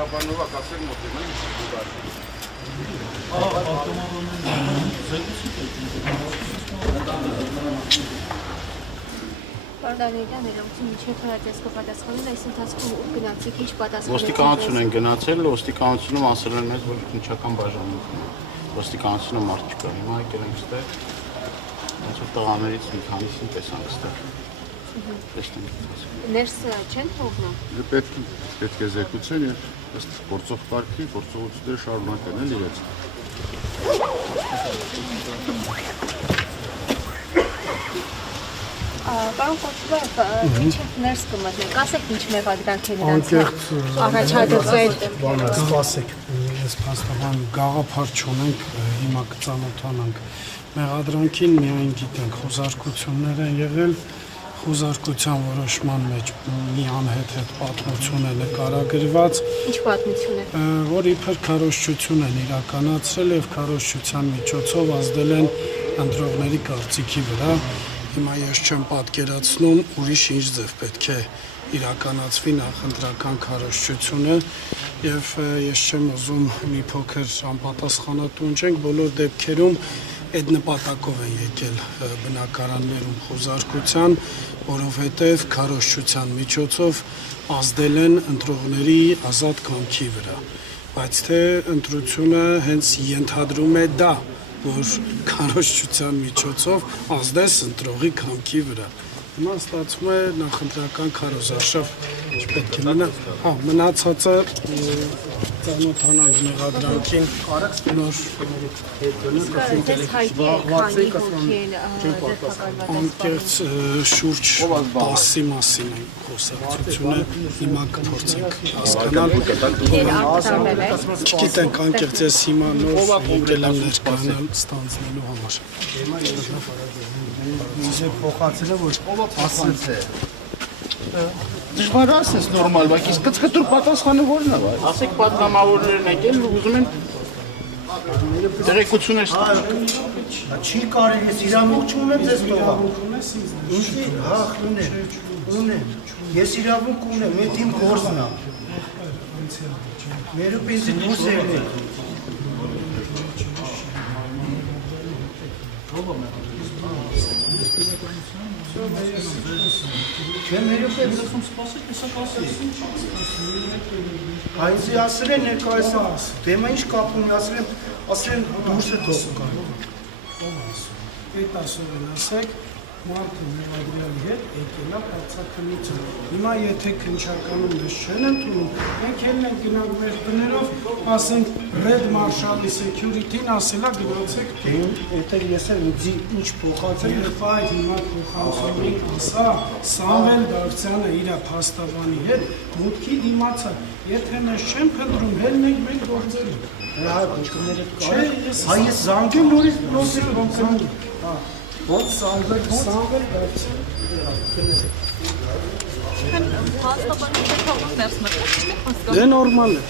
Շաբանովա կասել մոտենա ինչ ուղղակի։ Պարդանեգյան ներողություն միջև հրատեսկը պատասխանել այս ընթացքում ու գնացիք ինչ պատասխանեցիք։ Ոստիկանություն են գնացել, ոստիկանությունում ասել են մեզ, որ քննչական բաժանմունքն է։ Ոստիկանությունը մարդ չկա, հիմա եկել ենք ստեղ, ոնց որ տղաներից մի քանիսին տեսանք ստեղ։ Ներս չեն թողնում։ Պետք է զեկուցեն եւ ըստ գործող կարգի գործողությունները շարունակեն էլ իրենց։ Պարոն Կոչվաև, ինչեւ ներս կմտնեք, ասեք ինչ մեղադրանք է նրանց առաջադրվել։ Բանը սպասեք, ես փաստաբան գաղափար չունենք, հիմա կծանոթանանք մեղադրանքին, միայն գիտենք խոզարկություններ են եղել, խոզարկության որոշման մեջ մի անհետ պատմություն է նկարագրված, Ինչ պատմություն է։ որ իբր քարոզչություն են իրականացրել եւ քարոզչության միջոցով ազդել են ընտրողների կարծիքի վրա։ Հիմա ես չեմ պատկերացնում ուրիշ ինչ ձև պետք է իրականացվի նախընտրական քարոզչությունը եւ ես չեմ ուզում մի փոքր անպատասխանատու ունենք բոլոր դեպքերում այդ նպատակով են եկել բնակարաններում խոզարկության, որովհետեւ քարոզչության միջոցով ազդել են ընտրողների ազատ կամքի վրա, բայց թե ընտրությունը հենց ենթադրում է դա, որ քարոզչության միջոցով ազդես ընտրողի կամքի վրա։ Հիմա ստացվում է նախընտրական քարոզարշավ չպետք է մնա, մնացածը ծանոթանանք մեղադրանքին նոր Դες հայտնի է քանի հոգի են ձերբակալված։ անկեղծ շուրջ 10-ի մասին են խոսակցությունը, հիմա կփորձենք հասկանալ։ Չգիտենք անկեղծ ես հիմա նոր եկել եմ ներկայանալ ստանձնելու համար։ Ինձ փոխացել է որ ասած է Դժվար ասես նորմալ, բայց իսկ կծկտուր պատասխանը ո՞րն է, վայ։ Ասեք պատգամավորներն եկել ու ուզում են տեղեկություններ ստանալ։ Չի կարելի, ես իրավունք չունեմ ձեզ տողա։ Ինձ հա, ունեմ։ Ես իրավունք ունեմ, այդ իմ գործն է։ Մերը պենսի դուրս ելնեք։ Չէ, մերը պենսի սպասեք, հեսա պասեք։ Այնձի ասել են ներկայացա, դեմա ինչ կապ ունի, ասել են դուրս է թողում կարող։ Այդ ասով են ասեք, մարդը մեղադրյալի հետ եկել է բացակնություն։ Հիմա եթե քննչականում մեզ չեն ընդունում, մենք ելն ենք գնանք մեր բներով, ասենք Red Marshall-ի security-ն ասելա գնացեք։ Եթե ես եմ ինչ փոխացել Երբ այդ հիմա փոխանցումին ասա, Սամվել Դավթյանը իր փաստաբանի հետ մուտքի դիմացա, եթե մեզ չեն փնտրում, ելն ենք մենք գործելու։ Հա, դուքները կարել։ Հա, ես զանգեմ նորից ոնց զանգեմ։ Հա, ոնց Սամվել Դավթյան։ Հաստաբանի հետ թողնող ներս մտնեք, Դե նորմալ է։